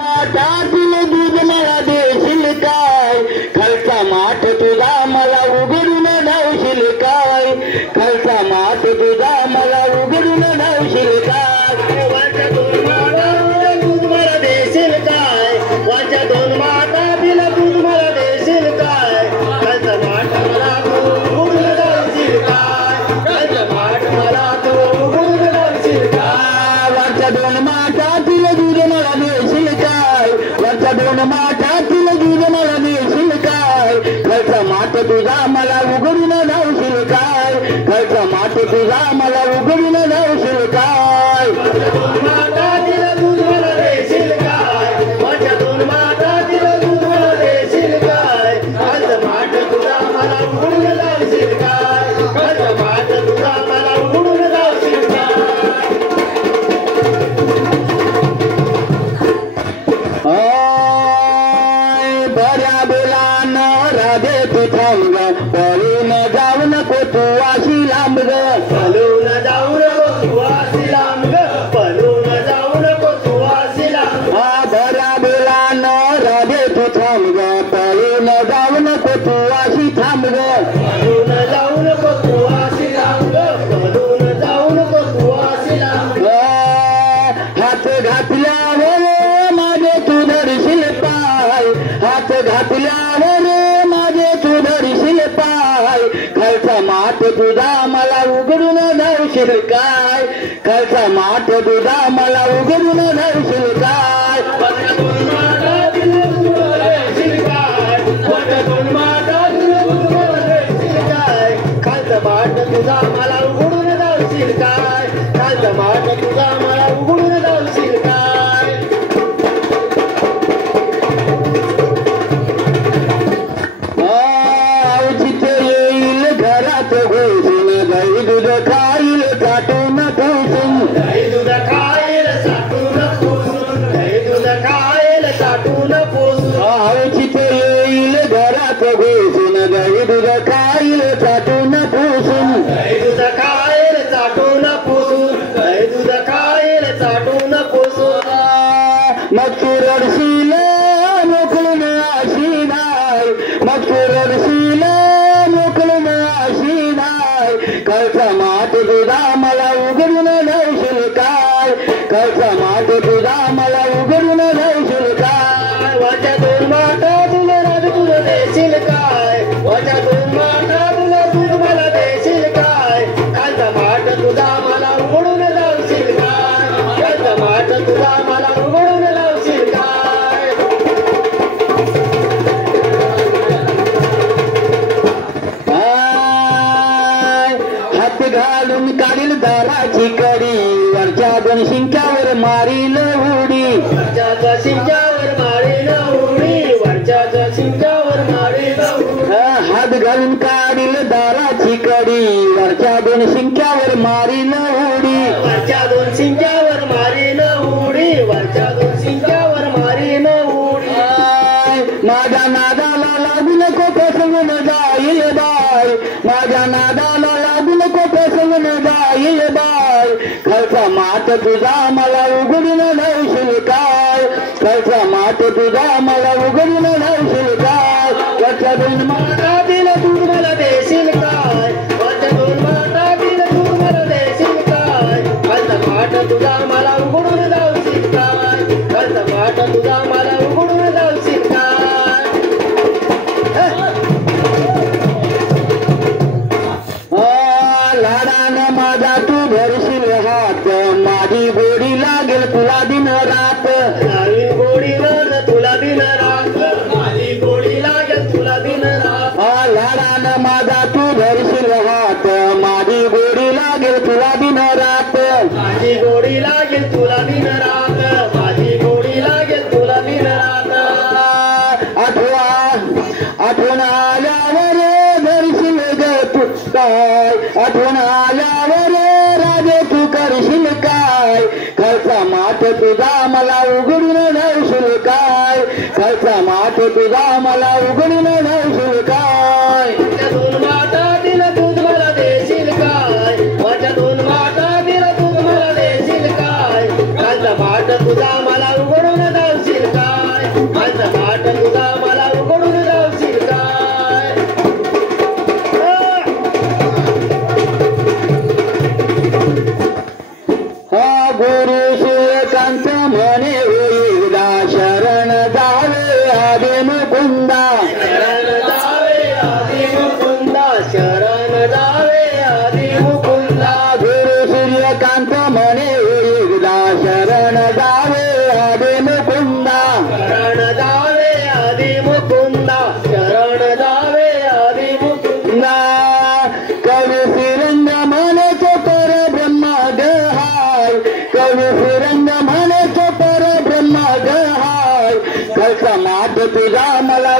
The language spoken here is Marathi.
माठातील दूध मला देशील काय, खालचा माठ तुझा मला उघडून धावशील काय, खालचा माठ तुझा मला उघडून धावशील काय, वाच्या दोन माठातील दूध मला देशील काय, वाच्या दोन माठातील दूध मला देशील काय, खालचा माठ मला उघडून धावशील काय, खालचा माठ मला उघडून धावशील काय, वाच्या दोन माठातील दूध मला देशील काय, वरचा दोन माठातील दूध मला देशील काय, खालचा माठ तुझा मला उघडून धावशील काय, खालचा माठ तुझा मला उघडून धावशील काय, दोन माठातील दूध मला देशील काय, वरच्या दोन माठातील दूध मला देशील काय, खालचा माठ तुझा मला उघडून धावशील काय, खालचा माठ तुझा मला उघडून धावशील काय. बऱ्या बोलान राधे तू थांब ग, पळून जाऊ नको तू अशी लांब ग, पळून जाऊ नको तू अशी लांब ग, पळून जाऊ नको तू अशी लांब. बऱ्या बोलान राधे तू थांब ग, पळून जाऊ नको तू अशी थांब ग, पळून जाऊ नको तू अशी लांब ग, पळून जाऊ नको तू अशी लांब. हात घातल्यावर माझे तू धरशील पाय, हात घातल्यावर माझे तू धरशील पाय, खालचा माठ तुझा मला उघडून धावशील काय, खालचा माठ तुझा मला उघडून धावशील काय, वरच्या दोन माठातील दूध मला देशील काय, वरच्या दोन माठातील दूध मला देशील काय, खालचा माठ तुझा मला उघडून धावशील काय, खालचा माठ तुझा मला उघडून धावशील काय. येईल घरात घुसून गाई दूध खाईल साठून पुसून, गाई दूध खाईल साठून पुसून, गाई दूध खाईल साठून पुसून, औचित येईल घरात घुसून गाई दूध खाईल साठून पुसून, गाई दूध खाईल साठून पुसून, गाई दूध खाईल साठून पुसून. मग तू रडशील मोकळून अशी नाही, मग तू रडशील मोकळून अशी नाही, खालचा माठ तुझा मला उघडून धावशील काय, खालचा माठ तुझा मला उघडून धावशील काय, वरच्या दोन माठा तुला राज तुला देशील काय, वरच्या दोन माठा तुला दूध मला देशील काय, खालचा माठ तुझा मला उघडून धावशील काय, खालचा माठ तुझा मला उघडून धावशील काय. हात घालून काढील दाराची कडी, वरच्या दोन शिंक्यावर मारील उडी, वरच्या शिंक्यावर मारील उडी, वरच्या शिंक्यावर मारील उडी. हात घालून काढील दाराची कडी, वरच्या दोन शिंक्यावर मारील उडी, वरच्या दोन शिंक्यावर मारील उडी, वरच्या दोन शिंक्यावर मारील उडी. माझ्या नादाला लागू नको फसवून जाईल बाय, माझ्या नादाला लागू नको फसवून जाईल बाय, खालचा माठ तुझा मला उघडून धावशील काय, खालचा माठ तुझा मला उघडून धावशील काय, वरच्या दोन माठातील दूध मला देशील काय, वरच्या दोन माठातील दूध मला देशील काय, खालचा माठ तुझा मला उघडून धावशील काय, खालचा माठ तुझा मला उघडून धावशील काय. लाडानं माझा तू धरशील हात, माझी गोडी लागेल तुला दिन रात, माझी गोडी लागेल तुला दिन रात, माझी गोडी लागेल तुला दिन रात. लाडानं माझा तू धरशील हात, माझी गोडी लागेल तुला दिन रात, माझी गोडी लागेल तुला दिन रात, माझी गोडी लागेल तुला दिन रात. आठवण आल्यावर धरशील ग तू काय, आठवण आल्यावर राजे तू करशील काय, खालचा माठ तुझा मला उघडून धावशील काय, खालचा माठ तुझा मला उघडून धावशील काय. दोन माठातील दूध मला देशील काय, माझ्या दोन माठातील दूध मला देशील काय, खालचा माठ तुझा मला उघडून धावशील काय. समाज तुझा मला